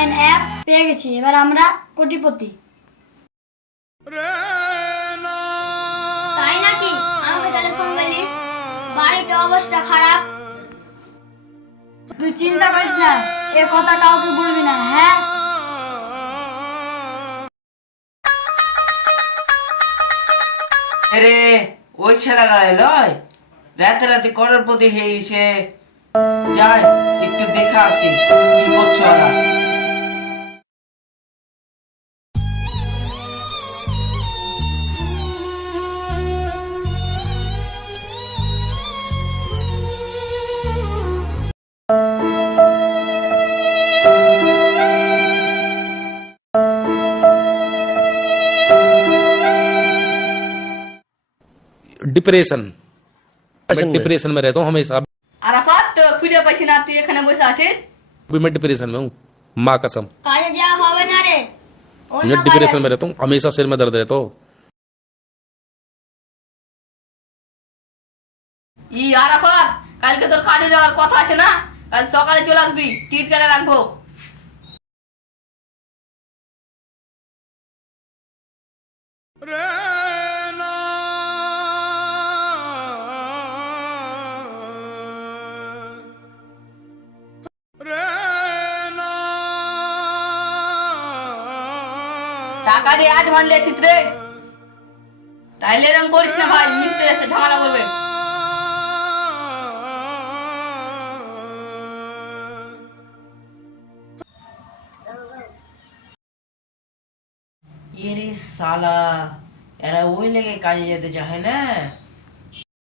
Coin app পেয়ে গেছি, এবার আমরা কোটিপতি। তাই নাকি? আমাকে তাহলে সঙ্গে নিস, বাড়িতে অবস্থা খারাপ। তুই চিন্তা করিস না, এ কথা কাউকে বলবি না, হ্যাঁ? আরে ওই ছেলেরা লয় রাতে রাতে করোড়পতি হয়েছে, যাই একটু দেখে আসি কি করছো ওরা। डिप्रेशन, मैं डिप्रेशन में रहता हूँ हमेशा। আরাফাত, তো খুঁজে পাইছি না, তুই এখানে বসে আছিস? अभी मैं डिप्रेशन में हूँ, माँ कसम। কাজে যাওয়া হবে না রে, অন্য मैं কাজ डिप्रेशन আছে। में रहता हूँ, हमेशा सिर में दर्द रहता हो। আরাফাত, কালকে তোর কাজে যাওয়ার কথা আছে না? কাল সকালে চলে আসবি, টিট কেটে রাখবো। টাকা দিয়ে আজ ভাঙলে চিত্রে, তাইলে এরকম করিস না ভাই, মিস্ত্রি এসে ঝামেলা করবে। এরে শালা, এরা ওই লেগে কাজে যেতে চায় না,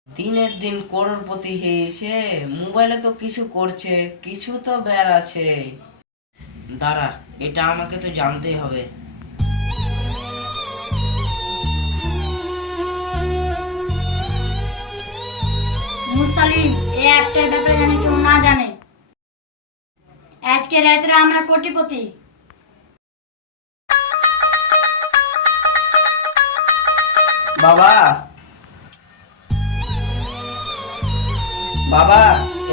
দিনের দিন করোড়পতি হয়েছে, মোবাইলে তো কিছু করছে, কিছু তো বের আছে। দাঁড়া, এটা আমাকে তো জানতেই হবে। মুসালিম, এই অ্যাপটার ব্যাপারে জানি কেউ না জানে। আজকে রাতে আমরা কোটিপতি। বাবা, বাবা,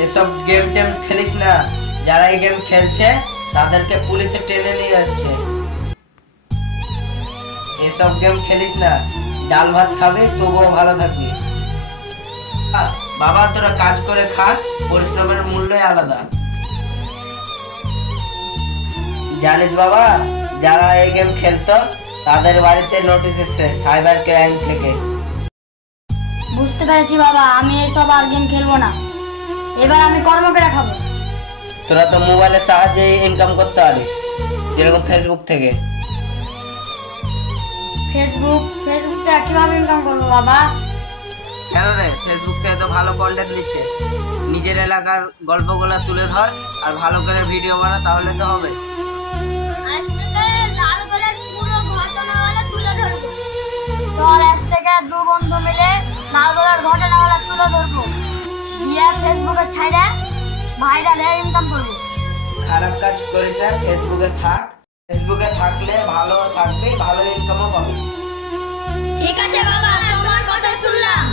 এসব গেম টেম খেলিস না, যারা এই গেম খেলছে তাদেরকে পুলিশে টেনে নিয়ে যাচ্ছে। এসব গেম খেলিস না, ডাল ভাত খাবি তবুও ভালো থাকবি। বাবা, তোরা কাজ করে খা, পরিশ্রমের মূল্যই আলাদা। জানিস বাবা, যারা এই গেম খেলতো তাদের বাড়িতে নোটিশ এসেছে সাইবার ক্রাইম থেকে। বুঝতে পেরেছি বাবা, আমি এসব আর গেম খেলবো না, এবার আমি কর্ম করে খাবো। তোরা তো মোবাইলের সাহায্যে ইনকাম করতে পারিস, যেরকম ফেসবুক থেকে। ফেসবুক থেকে কিভাবে ইনকাম করবো বাবা? কেন রে, ফেসবুক থেকে তো ভালো কন্টেন্ট দিচ্ছে, নিজের এলাকার গল্পগুলো তুলে ধর আর ভালো করে ভিডিও বানা, তাহলে তো হবে। আজ থেকে লালগোলার পুরো ঘটনাগুলো তুলে ধরবো। চল আজ থেকে দু বন্ধু মিলে লালগোলার ঘটনাগুলো তুলে ধরবো, দিয়ে ফেসবুকে ছাইড়ে ভাইরাল হয়ে ইনকাম করবো। খারাপ কাজ করিস না, ফেসবুকে থাক, ফেসবুকে থাকলে ভালো থাকবি, ভালো ইনকামও পাবি। ঠিক আছে বাবা, তোমার কথা শুনলাম।